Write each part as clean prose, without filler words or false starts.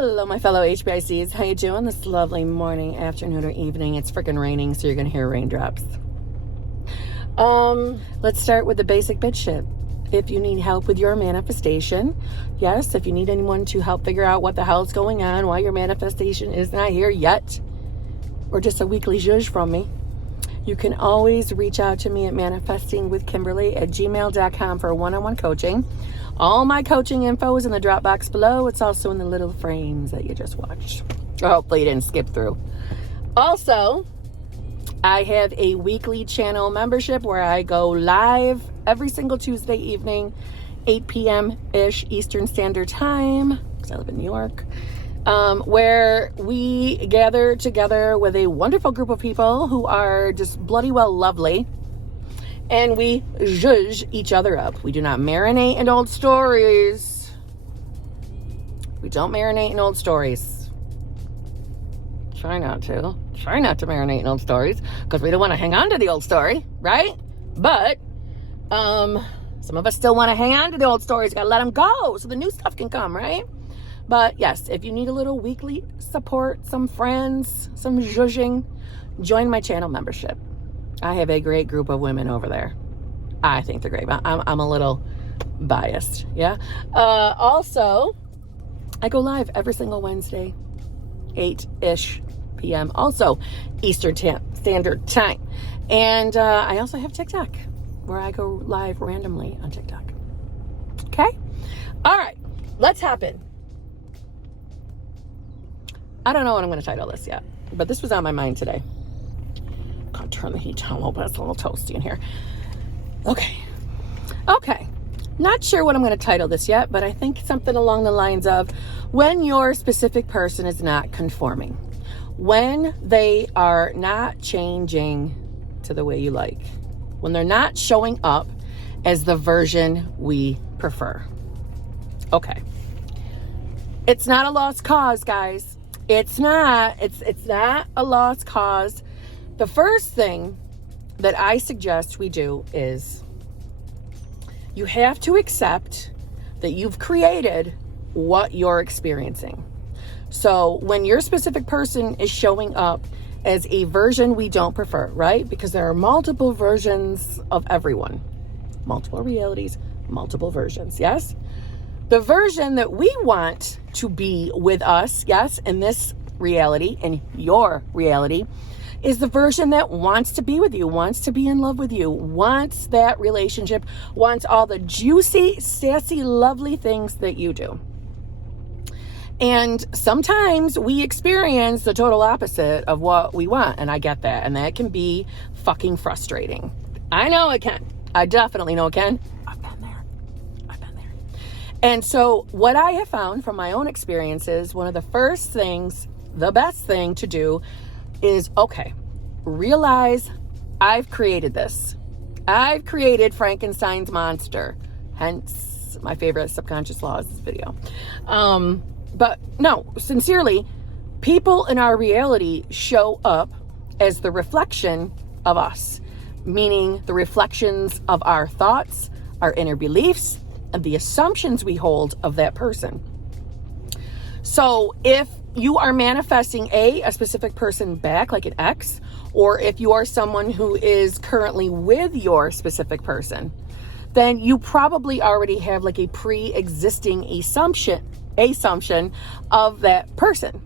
Hello, my fellow HBICs. How you doing this lovely morning, afternoon, or evening? It's freaking raining, so you're going to hear raindrops. Let's start with the basic bitch shit. If you need help with your manifestation, yes, if you need anyone to help figure out what the hell's going on, why your manifestation is not here yet, or just a weekly zhuzh from me, you can always reach out to me at manifestingwithKimberly@gmail.com for one-on-one coaching. All my coaching info is in the drop box below. It's also in the little frames that you just watched. Or hopefully you didn't skip through. Also, I have a weekly channel membership where I go live every single Tuesday evening, 8 p.m.-ish Eastern Standard Time, because I live in New York, where we gather together with a wonderful group of people who are just bloody well lovely. And we zhuzh each other up. We do not marinate in old stories. We don't marinate in old stories. Try not to. Try not to marinate in old stories, because we don't want to hang on to the old story, right? But some of us still want to hang on to the old stories. Got to let them go so the new stuff can come, right? But yes, if you need a little weekly support, some friends, some zhuzhing, join my channel membership. I have a great group of women over there. I think they're great. I'm a little biased, yeah? Also, I go live every single Wednesday, 8-ish p.m. Also, Eastern Standard Time. And I also have TikTok, where I go live randomly on TikTok. Okay? All right, let's hop in. I don't know what I'm going to title this yet, but this was on my mind today. Turn the heat down a little bit. It's a little toasty in here. Okay. Not sure what I'm going to title this yet, but I think something along the lines of when your specific person is not conforming, when they are not changing to the way you like, when they're not showing up as the version we prefer. Okay. It's not a lost cause, guys. It's not a lost cause. The first thing that I suggest we do is you have to accept that you've created what you're experiencing. So when your specific person is showing up as a version we don't prefer, right? Because there are multiple versions of everyone, multiple realities, multiple versions, yes? The version that we want to be with us, yes, in this reality, in your reality, is the version that wants to be with you, wants to be in love with you, wants that relationship, wants all the juicy, sassy, lovely things that you do. And sometimes we experience the total opposite of what we want, and I get that, and that can be fucking frustrating. I know it can. I definitely know it can. I've been there. And so what I have found from my own experiences, one of the first things, the best thing to do is, okay, realize I've created this. I've created Frankenstein's monster. Hence my favorite subconscious laws video. But no, sincerely, people in our reality show up as the reflection of us, meaning the reflections of our thoughts, our inner beliefs, and the assumptions we hold of that person. So if you are manifesting a specific person back, like an ex, or if you are someone who is currently with your specific person, then you probably already have like a pre-existing assumption of that person.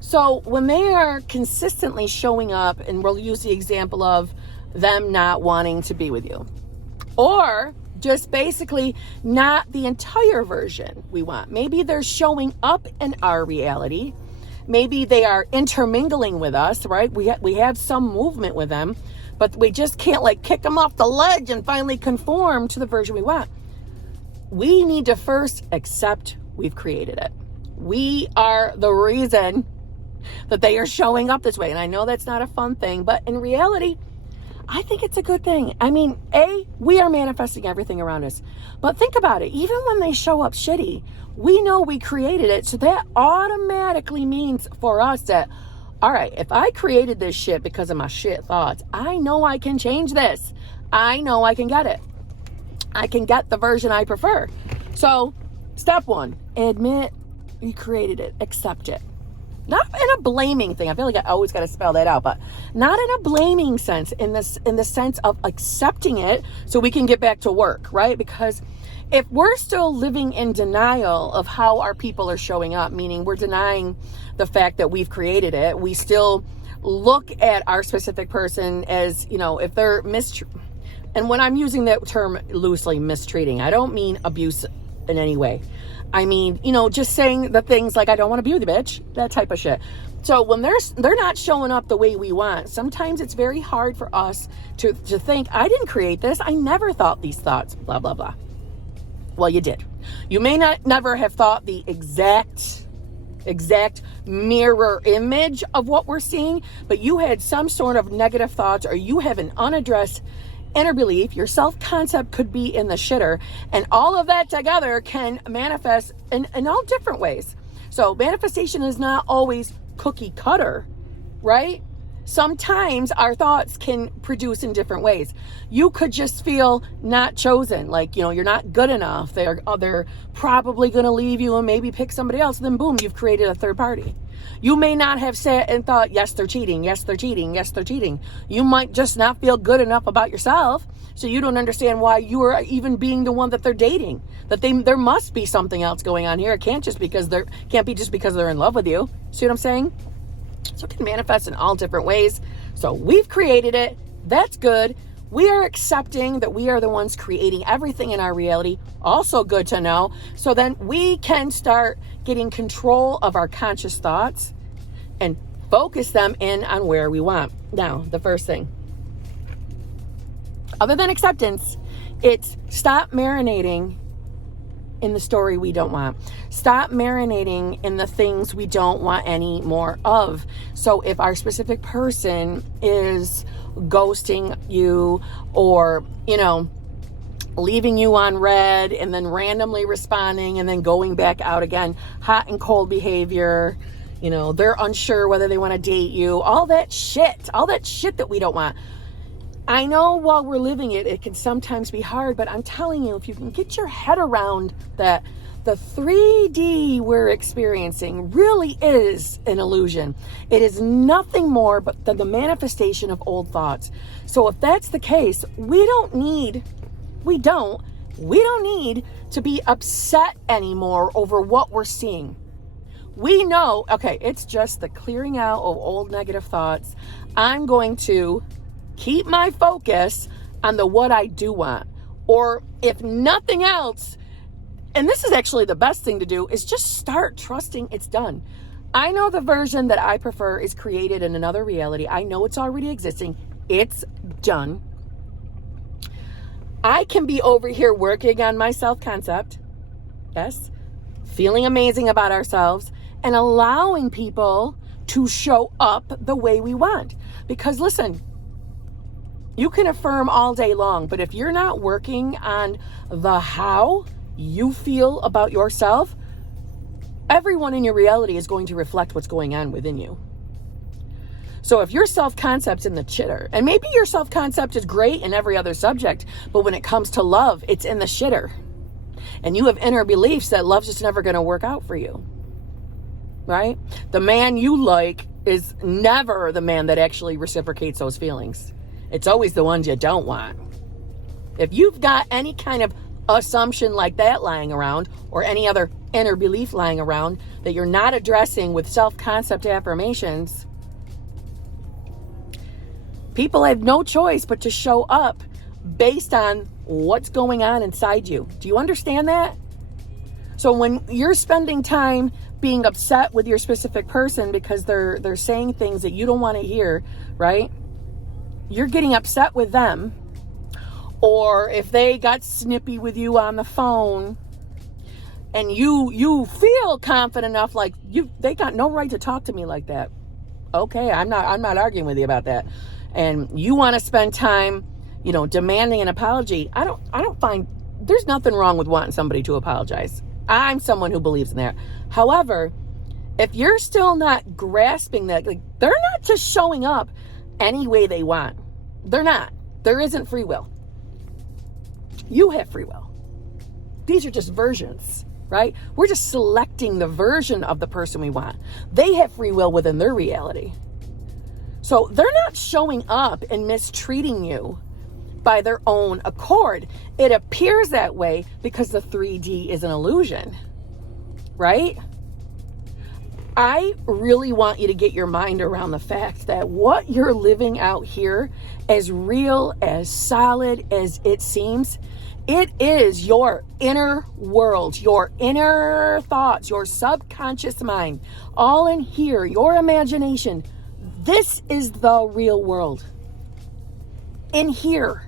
So when they are consistently showing up, and we'll use the example of them not wanting to be with you, or just basically not the entire version we want. Maybe they're showing up in our reality. Maybe they are intermingling with us, right? We have some movement with them, but we just can't like kick them off the ledge and finally conform to the version we want. We need to first accept we've created it. We are the reason that they are showing up this way. And I know that's not a fun thing, but in reality, I think it's a good thing. I mean, we are manifesting everything around us. But think about it. Even when they show up shitty, we know we created it. So that automatically means for us that, all right, if I created this shit because of my shit thoughts, I know I can change this. I know I can get it. I can get the version I prefer. So step one, admit You created it. Accept it. Not in a blaming thing. I feel like I always got to spell that out, but not in a blaming sense, in the sense of accepting it so we can get back to work, right? Because if we're still living in denial of how our people are showing up, meaning we're denying the fact that we've created it, we still look at our specific person as, if they're and when I'm using that term loosely, mistreating, I don't mean abuse in any way. I mean, just saying the things like, I don't want to be with you, bitch, that type of shit. So when they're not showing up the way we want, sometimes it's very hard for us to think, I didn't create this. I never thought these thoughts, blah, blah, blah. Well, you did. You may never have thought the exact mirror image of what we're seeing, but you had some sort of negative thoughts, or you have an unaddressed inner belief. Your self-concept could be in the shitter, and all of that together can manifest in all different ways. So manifestation is not always cookie cutter, right? Sometimes our thoughts can produce in different ways. You could just feel not chosen, like, you're not good enough. They're probably going to leave you and maybe pick somebody else. Then boom, you've created a third party. You may not have sat and thought, yes, they're cheating. Yes, they're cheating. Yes, they're cheating. You might just not feel good enough about yourself. So you don't understand why you are even being the one that they're dating. There must be something else going on here. It can't be just because they're in love with you. See what I'm saying? So it can manifest in all different ways. So we've created it. That's good. We are accepting that we are the ones creating everything in our reality. Also good to know. So then we can start getting control of our conscious thoughts and focus them in on where we want. Now, the first thing, other than acceptance, it's stop marinating in the story we don't want. Stop marinating in the things we don't want any more of. So if our specific person is ghosting you, or, leaving you on red and then randomly responding and then going back out again, hot and cold behavior, they're unsure whether they want to date you, all that shit that we don't want. I know while we're living it, it can sometimes be hard, but I'm telling you, if you can get your head around that the 3D we're experiencing really is an illusion. It is nothing more but than the manifestation of old thoughts. So if that's the case, we don't need to be upset anymore over what we're seeing. We know, okay, it's just the clearing out of old negative thoughts. I'm going to keep my focus on the what I do want. Or if nothing else, and this is actually the best thing to do, is just start trusting it's done. I know the version that I prefer is created in another reality. I know it's already existing. It's done. I can be over here working on my self-concept, yes, feeling amazing about ourselves, and allowing people to show up the way we want. Because listen, you can affirm all day long, but if you're not working on the how you feel about yourself, everyone in your reality is going to reflect what's going on within you. So if your self-concept's in the shitter, and maybe your self-concept is great in every other subject, but when it comes to love, it's in the shitter. And you have inner beliefs that love's just never going to work out for you. Right? The man you like is never the man that actually reciprocates those feelings. It's always the ones you don't want. If you've got any kind of assumption like that lying around, or any other inner belief lying around that you're not addressing with self-concept affirmations, people have no choice but to show up based on what's going on inside you. Do you understand that? So when you're spending time being upset with your specific person because they're saying things that you don't want to hear, right? You're getting upset with them. Or if they got snippy with you on the phone and you feel confident enough, like they got no right to talk to me like that. Okay, I'm not arguing with you about that. And you want to spend time, demanding an apology. I don't find there's nothing wrong with wanting somebody to apologize. I'm someone who believes in that. However, if you're still not grasping that, like, they're not just showing up any way they want. They're not. There isn't free will. You have free will. These are just versions right? We're just selecting the version of the person we want. They have free will within their reality. So they're not showing up and mistreating you by their own accord. It appears that way because the 3D is an illusion, right? I really want you to get your mind around the fact that what you're living out here, as real, as solid as it seems, it is your inner world, your inner thoughts, your subconscious mind, all in here, your imagination. This is the real world. In here.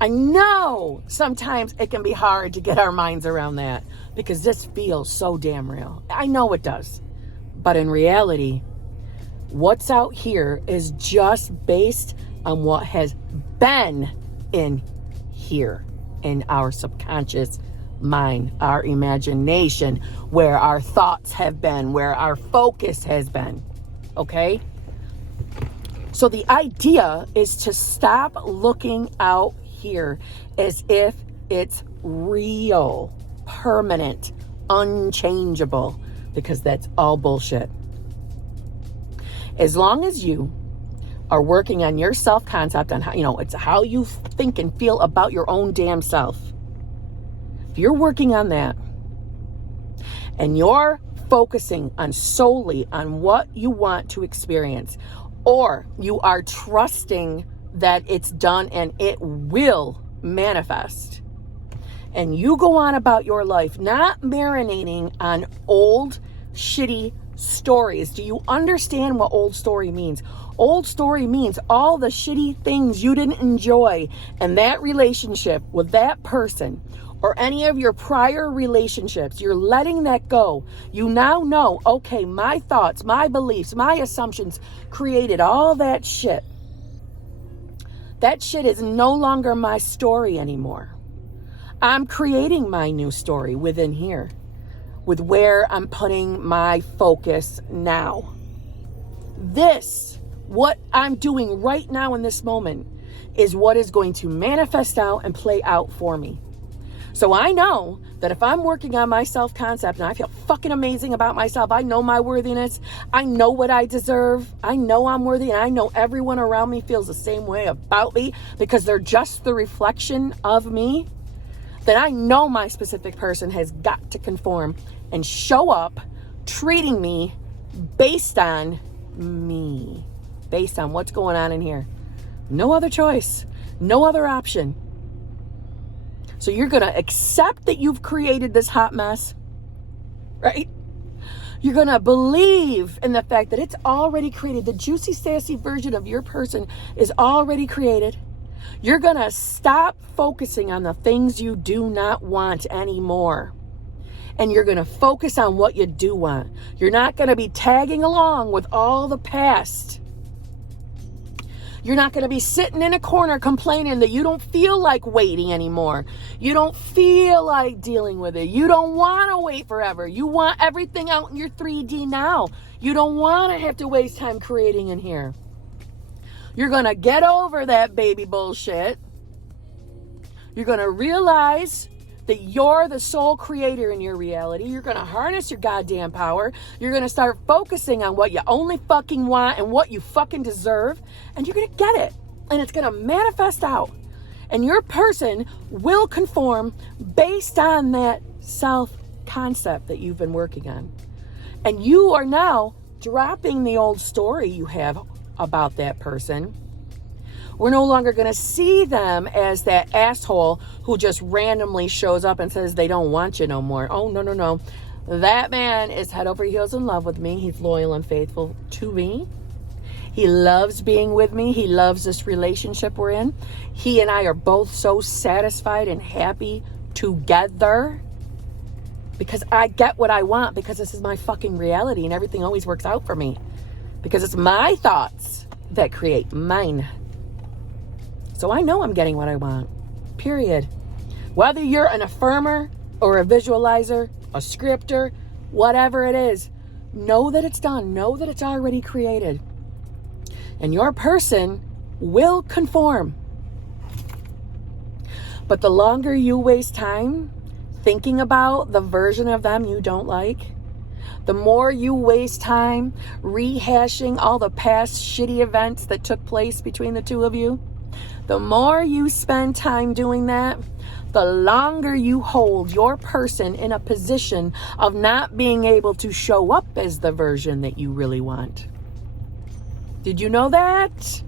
I know sometimes it can be hard to get our minds around that because this feels so damn real. I know it does. But in reality, what's out here is just based on what has been in here, in our subconscious mind, our imagination, where our thoughts have been, where our focus has been. Okay? So the idea is to stop looking out here as if it's real, permanent, unchangeable, because that's all bullshit. As long as you are working on your self-concept, on how, it's how you think and feel about your own damn self. If you're working on that and you're focusing on solely on what you want to experience, or you are trusting that it's done and it will manifest, and you go on about your life not marinating on old shitty stories. Do you understand what old story means? Old story means all the shitty things you didn't enjoy in that relationship with that person or any of your prior relationships. You're letting that go. You now know, okay, my thoughts, my beliefs, my assumptions created all that shit. That shit is no longer my story anymore. I'm creating my new story within here, with where I'm putting my focus now. This, what I'm doing right now in this moment, is what is going to manifest out and play out for me. So I know that if I'm working on my self-concept and I feel fucking amazing about myself, I know my worthiness, I know what I deserve, I know I'm worthy, and I know everyone around me feels the same way about me because they're just the reflection of me, then I know my specific person has got to conform and show up treating me based on me, based on what's going on in here. No other choice, no other option. So you're going to accept that you've created this hot mess, right? You're going to believe in the fact that it's already created. The juicy, sassy version of your person is already created. You're going to stop focusing on the things you do not want anymore. And you're going to focus on what you do want. You're not going to be tagging along with all the past. You're not going to be sitting in a corner complaining that you don't feel like waiting anymore. You don't feel like dealing with it. You don't want to wait forever. You want everything out in your 3D now. You don't want to have to waste time creating in here. You're going to get over that baby bullshit. You're going to realize that you're the sole creator in your reality. You're going to harness your goddamn power. You're going to start focusing on what you only fucking want and what you fucking deserve. And you're going to get it. And it's going to manifest out. And your person will conform based on that self-concept that you've been working on. And you are now dropping the old story you have about that person. We're no longer going to see them as that asshole who just randomly shows up and says they don't want you no more. Oh, no. That man is head over heels in love with me. He's loyal and faithful to me. He loves being with me. He loves this relationship we're in. He and I are both so satisfied and happy together because I get what I want, because this is my fucking reality and everything always works out for me because it's my thoughts that create mine. So I know I'm getting what I want, period. Whether you're an affirmer or a visualizer, a scripter, whatever it is, know that it's done. Know that it's already created. And your person will conform. But the longer you waste time thinking about the version of them you don't like, the more you waste time rehashing all the past shitty events that took place between the two of you, the more you spend time doing that, the longer you hold your person in a position of not being able to show up as the version that you really want. Did you know that?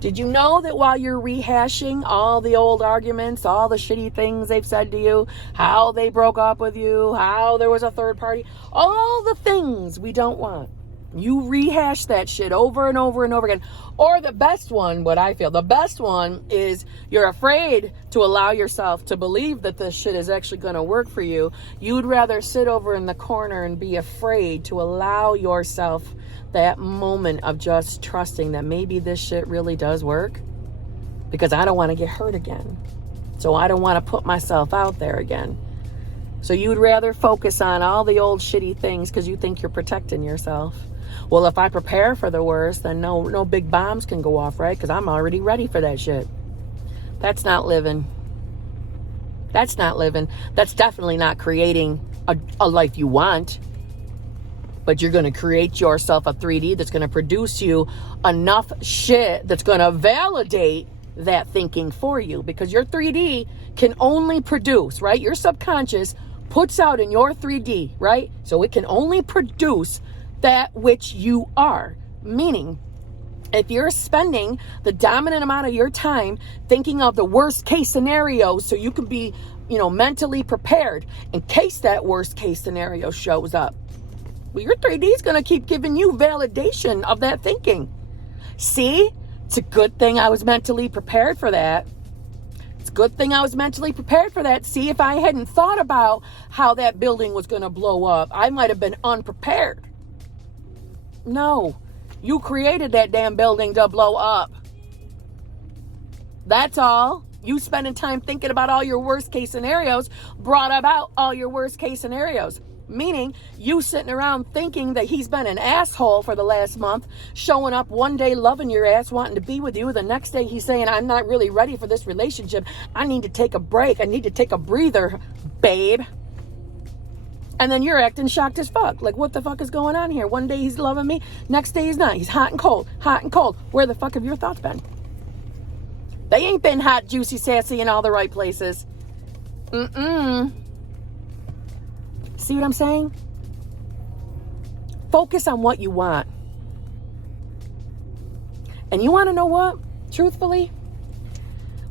Did you know that while you're rehashing all the old arguments, all the shitty things they've said to you, how they broke up with you, how there was a third party, all the things we don't want, you rehash that shit over and over and over again. Or the best one, what I feel, the best one is you're afraid to allow yourself to believe that this shit is actually going to work for you. You'd rather sit over in the corner and be afraid to allow yourself that moment of just trusting that maybe this shit really does work, because I don't want to get hurt again. So I don't want to put myself out there again. So you'd rather focus on all the old shitty things because you think you're protecting yourself. Well, if I prepare for the worst, then no big bombs can go off, right? Because I'm already ready for that shit. That's not living. That's not living. That's definitely not creating a life you want. But you're going to create yourself a 3D that's going to produce you enough shit that's going to validate that thinking for you. Because your 3D can only produce, right? Your subconscious puts out in your 3D, right? So it can only produce that which you are. Meaning, if you're spending the dominant amount of your time thinking of the worst case scenario so you can be, mentally prepared in case that worst case scenario shows up, well, your 3D is going to keep giving you validation of that thinking. See, it's a good thing I was mentally prepared for that. It's a good thing I was mentally prepared for that. See, if I hadn't thought about how that building was going to blow up, I might have been unprepared. No, you created that damn building to blow up. That's all. You spending time thinking about all your worst case scenarios brought about all your worst case scenarios. Meaning, you sitting around thinking that he's been an asshole for the last month, showing up one day loving your ass, wanting to be with you. The next day he's saying, I'm not really ready for this relationship. I need to take a break. I need to take a breather, babe. And then you're acting shocked as fuck. Like, what the fuck is going on here? One day he's loving me. Next day he's not. He's hot and cold. Hot and cold. Where the fuck have your thoughts been? They ain't been hot, juicy, sassy in all the right places. See what I'm saying? Focus on what you want. And you want to know what? Truthfully,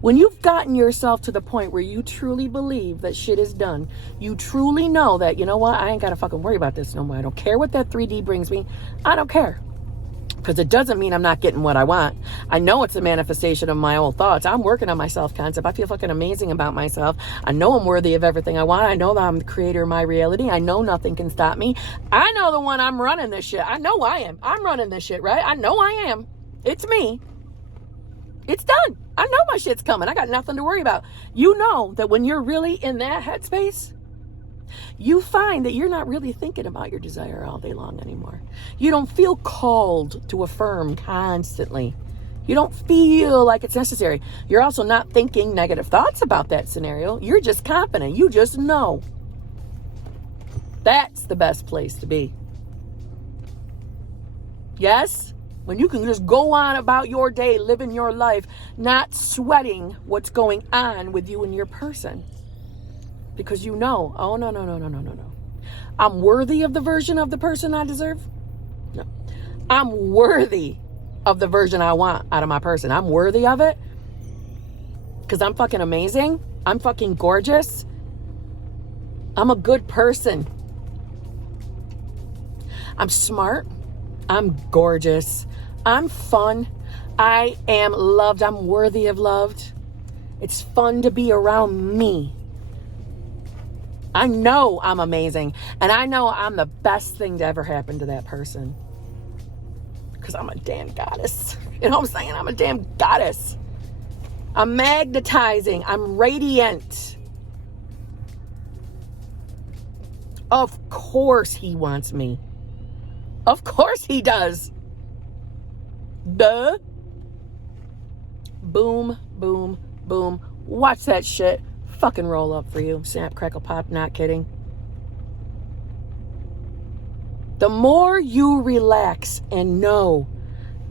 when you've gotten yourself to the point where you truly believe that shit is done, you truly know that, you know what? I ain't got to fucking worry about this no more. I don't care what that 3D brings me. I don't care. Because it doesn't mean I'm not getting what I want. I know it's a manifestation of my old thoughts. I'm working on my self-concept. I feel fucking amazing about myself. I know I'm worthy of everything I want. I know that I'm the creator of my reality. I know nothing can stop me. I know the one I'm running this shit. I know I am. I'm running this shit, right? I know I am. It's me. It's done. I know my shit's coming. I got nothing to worry about. You know that when you're really in that headspace, you find that you're not really thinking about your desire all day long anymore. You don't feel called to affirm constantly. You don't feel like it's necessary. You're also not thinking negative thoughts about that scenario. You're just confident. You just know. That's the best place to be. Yes? When you can just go on about your day, living your life, not sweating what's going on with you and your person. Because you know, oh, no. I'm worthy of the version of the person I deserve? No. I'm worthy of the version I want out of my person. I'm worthy of it because I'm fucking amazing. I'm fucking gorgeous. I'm a good person. I'm smart. I'm gorgeous. I'm fun. I am loved. I'm worthy of loved. It's fun to be around me. I know I'm amazing. And I know I'm the best thing to ever happen to that person. Because I'm a damn goddess. You know what I'm saying? I'm a damn goddess. I'm magnetizing. I'm radiant. Of course he wants me. Of course he does. Duh. Boom, boom, boom. Watch that shit fucking roll up for you. Snap, crackle, pop, not kidding. The more you relax and know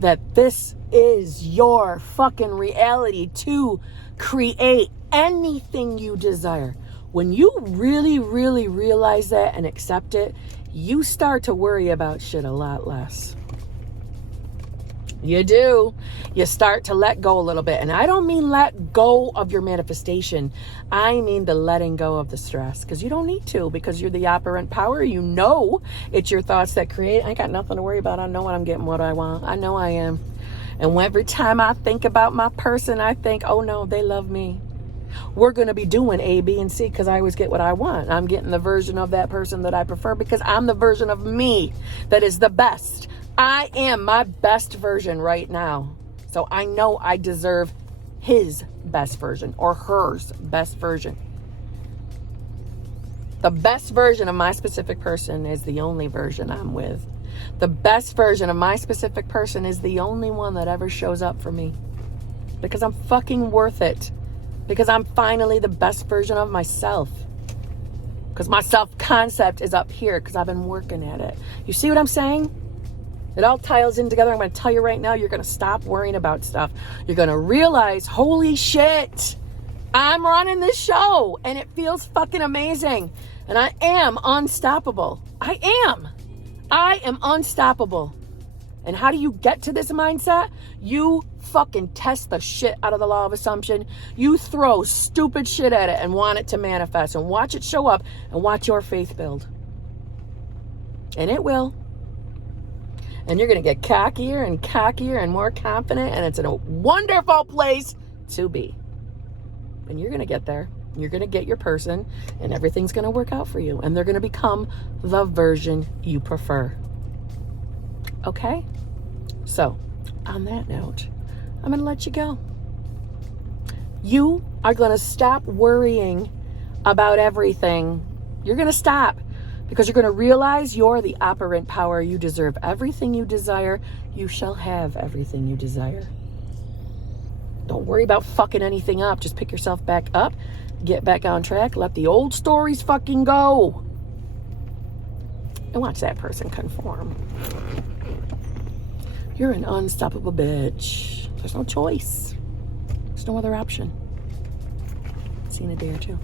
that this is your fucking reality to create anything you desire, when you really, really realize that and accept it, you start to worry about shit a lot less. You do. You start to let go a little bit. And I don't mean let go of your manifestation. I mean the letting go of the stress. Because you don't need to. Because you're the operant power. You know it's your thoughts that create. I ain't got nothing to worry about. I know when I'm getting what I want. I know I am. And every time I think about my person, I think, oh no, they love me. We're going to be doing A, B, and C because I always get what I want. I'm getting the version of that person that I prefer because I'm the version of me that is the best. I am my best version right now. So I know I deserve his best version or hers best version. The best version of my specific person is the only version I'm with. The best version of my specific person is the only one that ever shows up for me. Because I'm fucking worth it. Because I'm finally the best version of myself. Because my self-concept is up here because I've been working at it. You see what I'm saying? It all ties in together. I'm going to tell you right now, you're going to stop worrying about stuff. You're going to realize, holy shit, I'm running this show and it feels fucking amazing. And I am unstoppable. I am unstoppable. And how do you get to this mindset? You fucking test the shit out of the law of assumption. You throw stupid shit at it and want it to manifest and watch it show up and watch your faith build. And it will. And you're going to get cockier and cockier and more confident, and it's in a wonderful place to be. And you're going to get there. You're going to get your person, and everything's going to work out for you. And they're going to become the version you prefer. Okay? So, on that note, I'm going to let you go. You are going to stop worrying about everything. You're going to stop because you're going to realize you're the operant power. You deserve everything you desire. You shall have everything you desire. Don't worry about fucking anything up. Just pick yourself back up. Get back on track. Let the old stories fucking go. And watch that person conform. You're an unstoppable bitch. There's no choice. There's no other option. See you in a day or two.